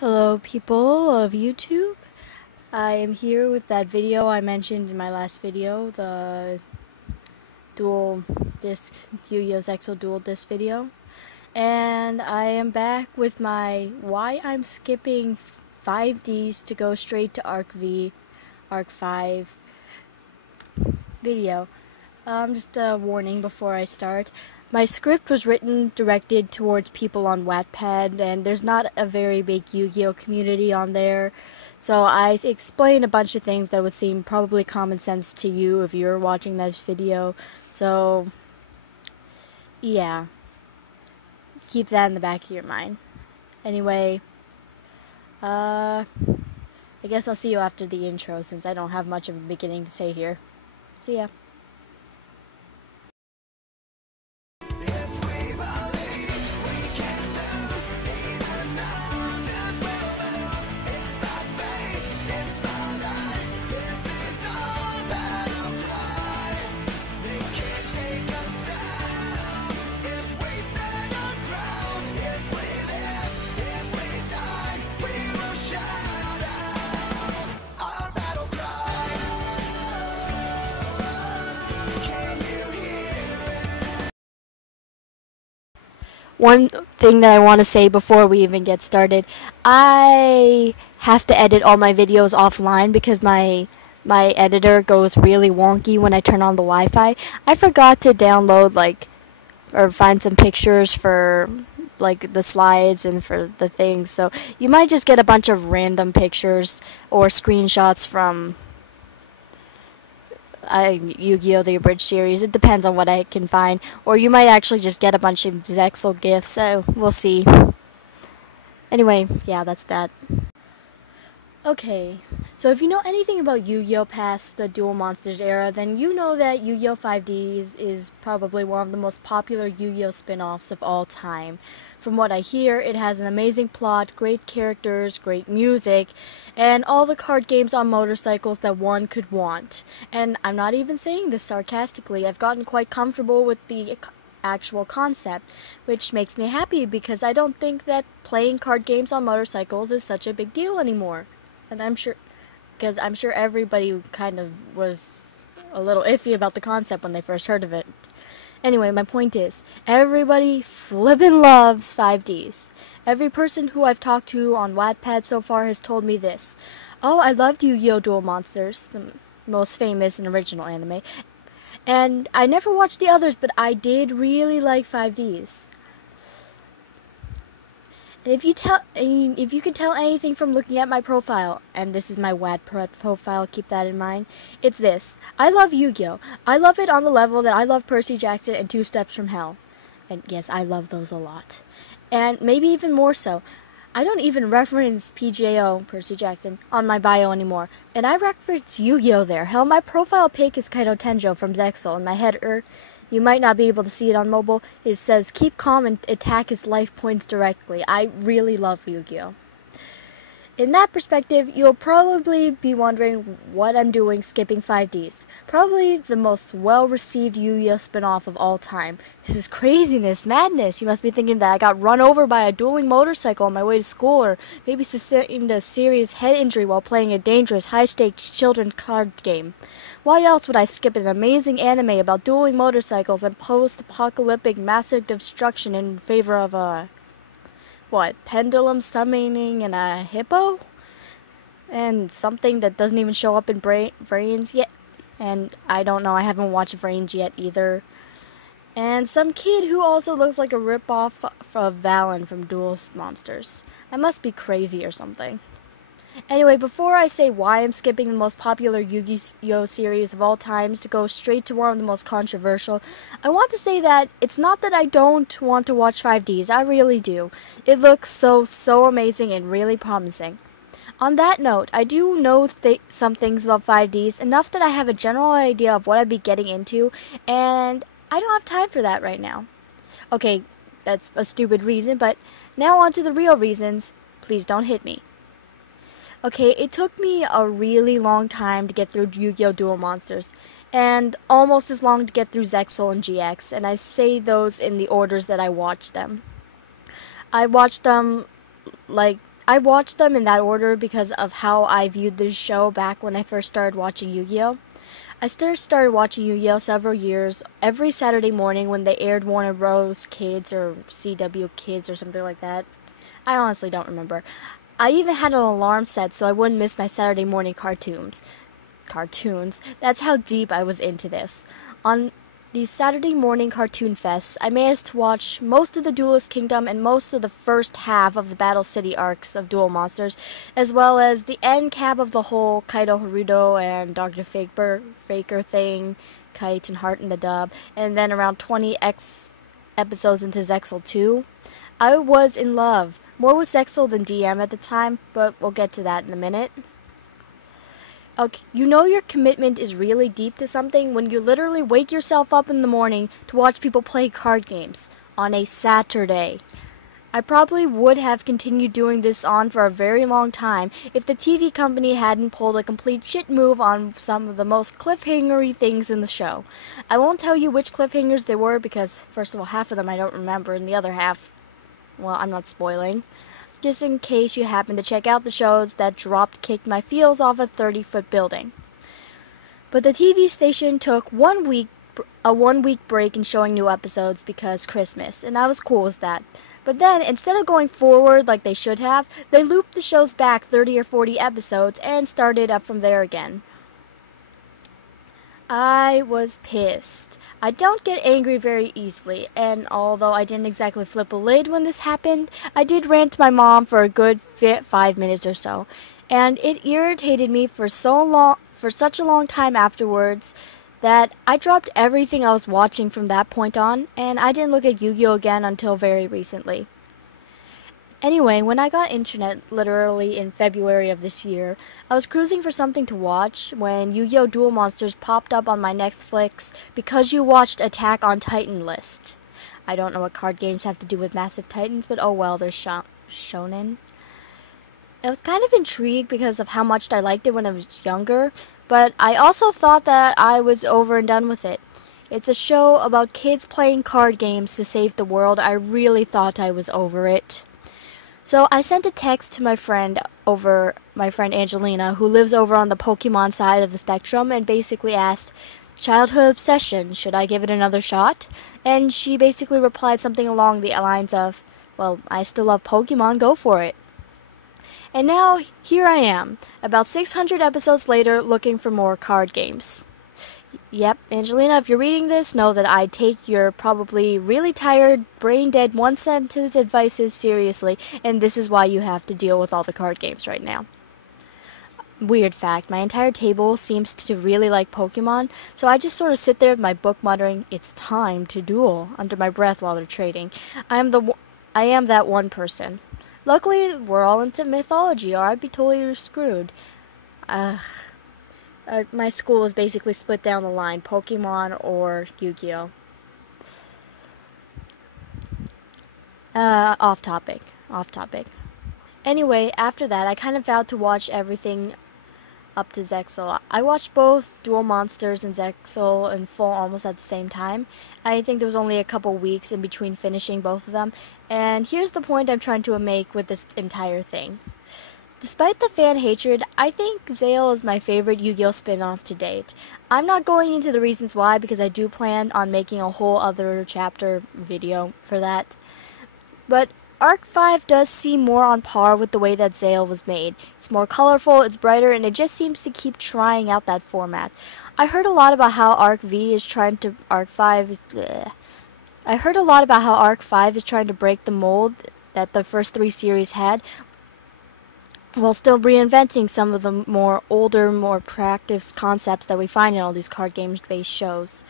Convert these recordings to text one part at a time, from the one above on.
Hello people of YouTube. I am here with that video I mentioned in my last video, the dual disc Yu-Gi-Oh! Zexal dual disc video. And I am back with my why I'm skipping 5Ds to go straight to Arc V, Arc 5 video. Just a warning before I start. My script was written directed towards people on Wattpad, and there's not a very big Yu-Gi-Oh! Community on there. So I explained a bunch of things that would seem probably common sense to you if you're watching this video. So, yeah. Keep that in the back of your mind. Anyway, I guess I'll see you after the intro since I don't have much of a beginning to say here. See ya. One thing that I want to say before we even get started, I have to edit all my videos offline because my editor goes really wonky when I turn on the Wi-Fi. I forgot to download or find some pictures for the slides and for the things, so you might just get a bunch of random pictures or screenshots from Yu-Gi-Oh! The Abridged series. It depends on what I can find. Or you might actually just get a bunch of Zexal gifts, so we'll see. Anyway, yeah, that's that. Okay, so if you know anything about Yu-Gi-Oh! Past the Duel Monsters era, then you know that Yu-Gi-Oh! 5Ds is probably one of the most popular Yu-Gi-Oh! Spin-offs of all time. From what I hear, it has an amazing plot, great characters, great music, and all the card games on motorcycles that one could want. And I'm not even saying this sarcastically. I've gotten quite comfortable with the actual concept, which makes me happy because I don't think that playing card games on motorcycles is such a big deal anymore. And I'm sure everybody kind of was a little iffy about the concept when they first heard of it. Anyway, my point is, everybody flippin' loves 5Ds. Every person who I've talked to on Wattpad so far has told me this. Oh, I loved Yu-Gi-Oh! Duel Monsters, the most famous and original anime. And I never watched the others, but I did really like 5Ds. And if you can tell anything from looking at my profile, and this is my Wattpad profile, keep that in mind, it's this. I love Yu-Gi-Oh! I love it on the level that I love Percy Jackson and Two Steps from Hell. And yes, I love those a lot. And maybe even more so. I don't even reference PJO, Percy Jackson, on my bio anymore. And I reference Yu-Gi-Oh! There. Hell, my profile pic is Kaito Tenjo from Zexal, and my header, you might not be able to see it on mobile, it says, keep calm and attack his life points directly. I really love Yu-Gi-Oh! In that perspective, you'll probably be wondering what I'm doing skipping 5Ds. Probably the most well-received Yu-Gi-Oh! Spin-off of all time. This is craziness, madness. You must be thinking that I got run over by a dueling motorcycle on my way to school, or maybe sustained a serious head injury while playing a dangerous, high-stakes children's card game. Why else would I skip an amazing anime about dueling motorcycles and post-apocalyptic massive destruction in favor of pendulum summoning and a hippo? And something that doesn't even show up in Vrains yet. And I don't know, I haven't watched Vrains yet either. And some kid who also looks like a ripoff of Valen from Duel Monsters. I must be crazy or something. Anyway, before I say why I'm skipping the most popular Yu-Gi-Oh! Series of all times to go straight to one of the most controversial, I want to say that it's not that I don't want to watch 5Ds, I really do. It looks so amazing and really promising. On that note, I do know some things about 5Ds, enough that I have a general idea of what I'd be getting into, and I don't have time for that right now. Okay, that's a stupid reason, but now on to the real reasons. Please don't hit me. Okay, it took me a really long time to get through Yu-Gi-Oh! Duel Monsters, and almost as long to get through Zexal and GX, and I say those in the orders that I watched them. I watched them, I watched them in that order because of how I viewed the show back when I first started watching Yu-Gi-Oh! I first started watching Yu-Gi-Oh! Several years, every Saturday morning when they aired Warner Bros. Kids or CW Kids or something like that. I honestly don't remember. I even had an alarm set so I wouldn't miss my Saturday morning cartoons. That's how deep I was into this. On these Saturday morning cartoon fests, I managed to watch most of the Duelist Kingdom and most of the first half of the Battle City arcs of Duel Monsters, as well as the end cap of the whole Kaido Haruto and Dr. Faker thing, Kite and Heart in the dub, and then around 20 episodes into Zexal 2. I was in love, more with Zexal than DM at the time, but we'll get to that in a minute. Okay, you know your commitment is really deep to something when you literally wake yourself up in the morning to watch people play card games on a Saturday. I probably would have continued doing this on for a very long time if the TV company hadn't pulled a complete shit move on some of the most cliffhangery things in the show. I won't tell you which cliffhangers they were because, first of all, half of them I don't remember and the other half, well, I'm not spoiling. Just in case you happen to check out the shows that kicked my feels off a 30-foot building. But the TV station took a 1 week break in showing new episodes because Christmas, and I was cool with that. But then, instead of going forward like they should have, they looped the shows back 30 or 40 episodes and started up from there again. I was pissed. I don't get angry very easily, and although I didn't exactly flip a lid when this happened, I did rant to my mom for a good 5 minutes or so, and it irritated me for such a long time afterwards that I dropped everything I was watching from that point on, and I didn't look at Yu-Gi-Oh! Again until very recently. Anyway, when I got internet literally in February of this year, I was cruising for something to watch when Yu-Gi-Oh! Duel Monsters popped up on my Netflix because you watched Attack on Titan list. I don't know what card games have to do with Massive Titans, but oh well, they're shonen. I was kind of intrigued because of how much I liked it when I was younger, but I also thought that I was over and done with it. It's a show about kids playing card games to save the world. I really thought I was over it. So I sent a text to my friend Angelina, who lives over on the Pokemon side of the spectrum, and basically asked, childhood obsession, should I give it another shot? And she basically replied something along the lines of, well, I still love Pokemon, go for it. And now, here I am, about 600 episodes later, looking for more card games. Yep, Angelina, if you're reading this, know that I take your probably really tired, brain-dead, one-sentence advices seriously, and this is why you have to deal with all the card games right now. Weird fact, my entire table seems to really like Pokemon, so I just sort of sit there with my book muttering, it's time to duel, under my breath while they're trading. I am that one person. Luckily, we're all into mythology, or I'd be totally screwed. My school is basically split down the line, Pokemon or Yu-Gi-Oh! Off topic. Anyway, after that, I kind of vowed to watch everything up to Zexal. I watched both Duel Monsters and Zexal in full almost at the same time. I think there was only a couple weeks in between finishing both of them, and here's the point I'm trying to make with this entire thing. Despite the fan hatred, I think Zale is my favorite Yu-Gi-Oh! Spin-off to date. I'm not going into the reasons why because I do plan on making a whole other chapter video for that. But Arc 5 does seem more on par with the way that Zale was made. It's more colorful, it's brighter, and it just seems to keep trying out that format. I heard a lot about how Arc 5 is trying to break the mold that the first 3 series had, while still reinventing some of the more practiced concepts that we find in all these card games-based shows.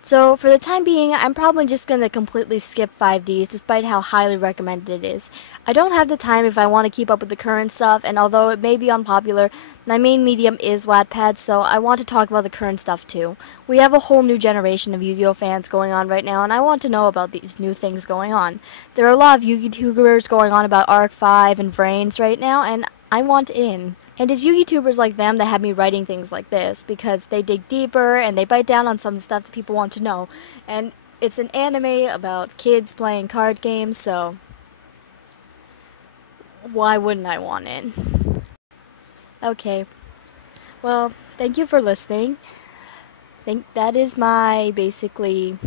So, for the time being, I'm probably just going to completely skip 5Ds, despite how highly recommended it is. I don't have the time if I want to keep up with the current stuff, and although it may be unpopular, my main medium is Wattpad, so I want to talk about the current stuff too. We have a whole new generation of Yu-Gi-Oh! Fans going on right now, and I want to know about these new things going on. There are a lot of Yu-Gi-Tubers going on about Arc 5 and Vrains right now, and I want in. And it's Yu-Tubers like them that have me writing things like this, because they dig deeper and they bite down on some stuff that people want to know. And it's an anime about kids playing card games, so why wouldn't I want it? Okay. Well, thank you for listening. That is my basically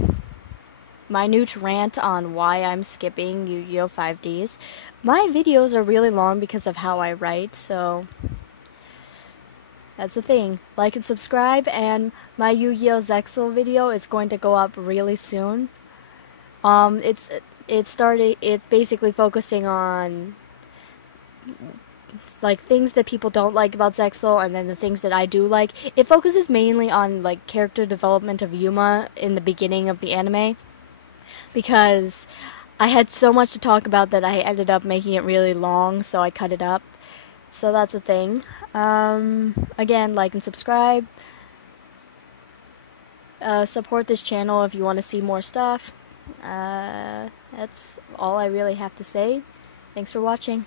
minute rant on why I'm skipping Yu-Gi-Oh! 5Ds. My videos are really long because of how I write, so that's the thing. Like and subscribe, and my Yu-Gi-Oh! Zexal video is going to go up really soon. It's basically focusing on like things that people don't like about Zexal, and then the things that I do like. It focuses mainly on like character development of Yuma in the beginning of the anime, because I had so much to talk about that I ended up making it really long, so I cut it up. So that's the thing. Again, like and subscribe. Support this channel if you want to see more stuff. That's all I really have to say. Thanks for watching.